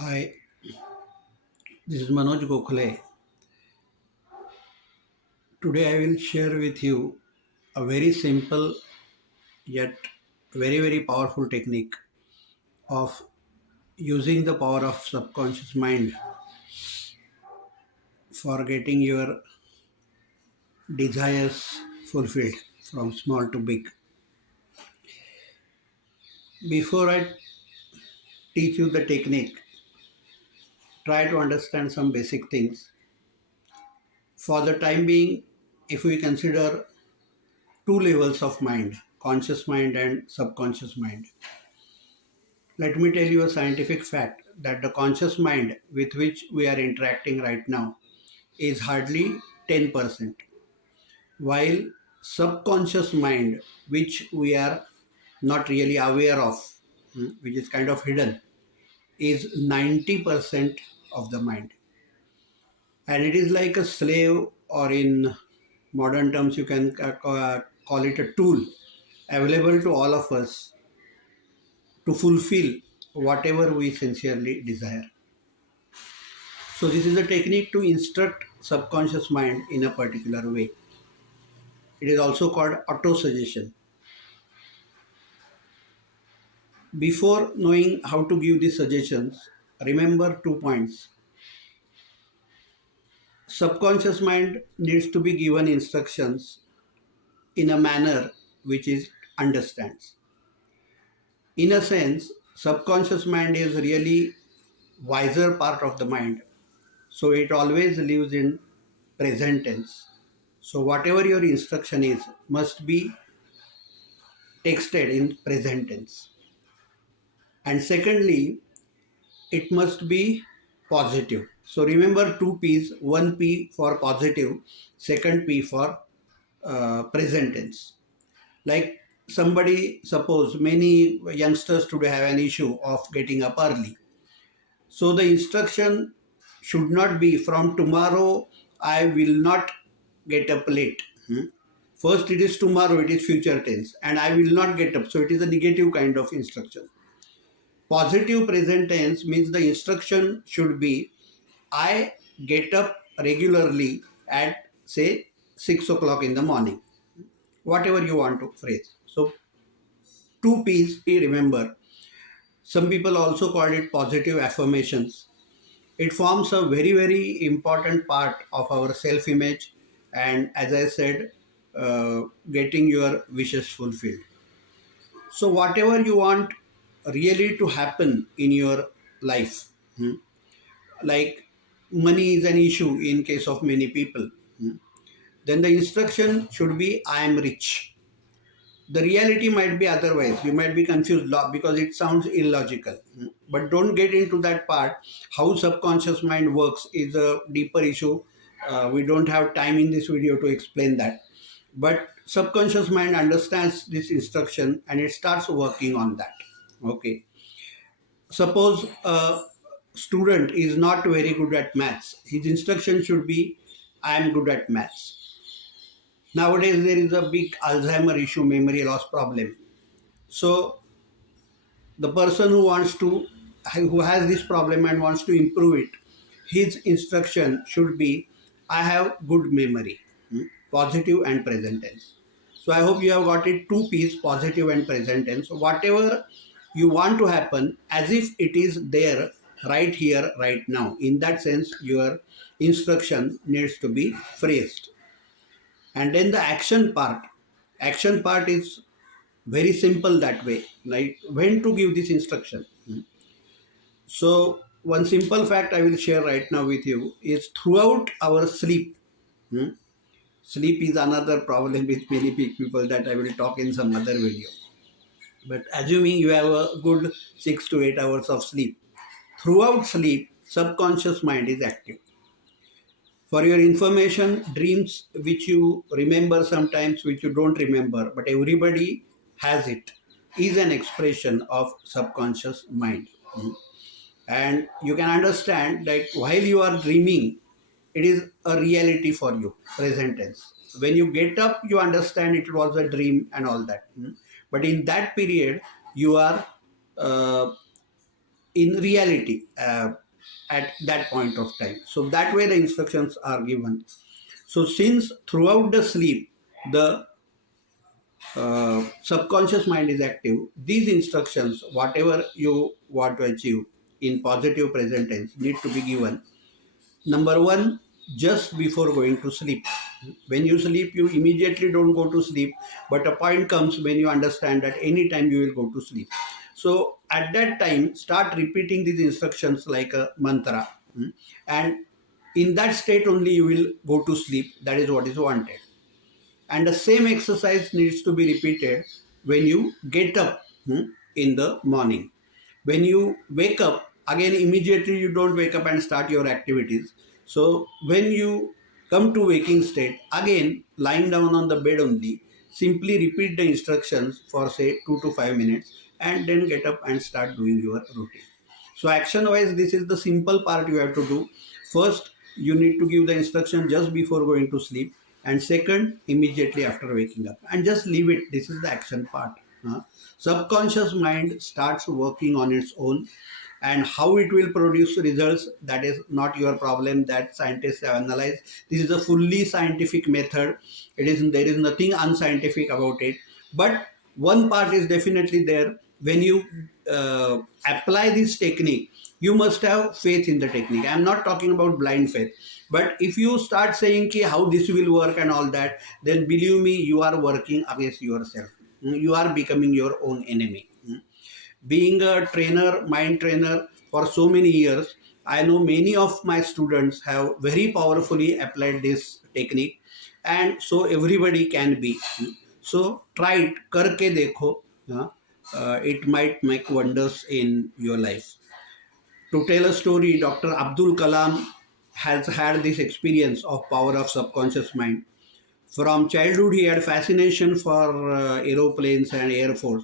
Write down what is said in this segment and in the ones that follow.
Hi, this is Manoj Gokhale. Today I will share with you a very simple yet very powerful technique of using the power of subconscious mind for getting your desires fulfilled from small to big. Before I teach you the technique, try to understand some basic things. For the time being, if we consider two levels of mind, conscious mind and subconscious mind, let me tell you a scientific fact that the conscious mind with which we are interacting right now is hardly 10%, while subconscious mind, which we are not really aware of, which is kind of hidden, is 90% of the mind. And it is like a slave, or in modern terms, you can call it a tool available to all of us to fulfill whatever we sincerely desire. So this is a technique to instruct subconscious mind in a particular way. It is also called auto-suggestion. Before knowing how to give these suggestions, remember 2 points. Subconscious mind needs to be given instructions in a manner which is understands. In a sense, subconscious mind is really wiser part of the mind. So it always lives in present tense. So whatever your instruction is must be texted in present tense. And secondly, it must be positive. So remember two P's, one P for positive, second P for present tense. Like somebody, suppose many youngsters today have an issue of getting up early. So the instruction should not be from tomorrow I will not get up late. First it is tomorrow, it is future tense, and I will not get up. So it is a negative kind of instruction. Positive present tense means the instruction should be I get up regularly at say 6 o'clock in the morning. Whatever you want to phrase. So two P's, remember. Some people also call it positive affirmations. It forms a very important part of our self-image, and as I said, getting your wishes fulfilled. So whatever you want really to happen in your life, like money is an issue in case of many people, then the instruction should be I am rich. The reality might be otherwise. You might be confused because it sounds illogical. But don't get into that part. How subconscious mind works is a deeper issue. We don't have time in this video to explain that. But subconscious mind understands this instruction and it starts working on that. Okay. Suppose a student is not very good at maths. His instruction should be I am good at maths. Nowadays, there is a big Alzheimer issue, memory loss problem. So the person who has this problem and wants to improve it, his instruction should be, I have good memory, positive and present tense. So I hope you have got it two P's, positive and present tense. So whatever you want to happen, as if it is there right here, right now. In that sense, your instruction needs to be phrased. And then the action part is very simple that way, like when to give this instruction. So one simple fact I will share right now with you is throughout our sleep. Sleep is another problem with many people that I will talk in some other video. But assuming you have a good 6 to 8 hours of sleep, throughout sleep subconscious mind is active. For your information, dreams which you remember sometimes, which you don't remember, but everybody has it, is an expression of subconscious mind. And you can understand that while you are dreaming, it is a reality for you, present tense. When you get up, you understand it was a dream and all that. But in that period, you are uh, in reality at that point of time. So that way the instructions are given. So since throughout the sleep the subconscious mind is active, these instructions, whatever you want to achieve in positive present tense, need to be given. Number one, just before going to sleep. When you sleep, you immediately don't go to sleep, but a point comes when you understand that any time you will go to sleep. So at that time, start repeating these instructions like a mantra, and in that state only you will go to sleep. That is what is wanted. And the same exercise needs to be repeated when you get up in the morning. When you wake up, again immediately you don't wake up and start your activities. So when you come to waking state, again lying down on the bed only, simply repeat the instructions for say 2 to 5 minutes, and then get up and start doing your routine. So action wise, this is the simple part you have to do. First, you need to give the instruction just before going to sleep, and second, immediately after waking up, and just leave it. This is the action part. Subconscious mind starts working on its own, and how it will produce results, that is not your problem. That scientists have analyzed. This is a fully scientific method. There is nothing unscientific about it. But one part is definitely there. When you apply this technique, you must have faith in the technique. I'm not talking about blind faith, but if you start saying ki how this will work and all that, then believe me, you are working against yourself. You are becoming your own enemy. Being a trainer, mind trainer for so many years, I know many of my students have very powerfully applied this technique, and so everybody can be. So try it, karke dekho. It might make wonders in your life. To tell a story, Dr. Abdul Kalam has had this experience of power of subconscious mind. From childhood, he had fascination for aeroplanes and air force.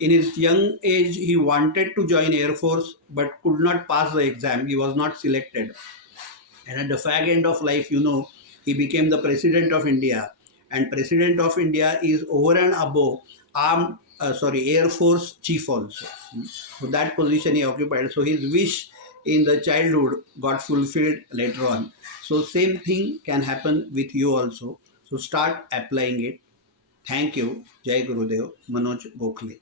In his young age, he wanted to join Air Force but could not pass the exam. He was not selected. And at the fag end of life, he became the President of India. And President of India is over and above Air Force Chief also. So that position he occupied. So his wish in the childhood got fulfilled later on. So same thing can happen with you also. So start applying it. Thank you. Jai Gurudev. Manoj Gokhale.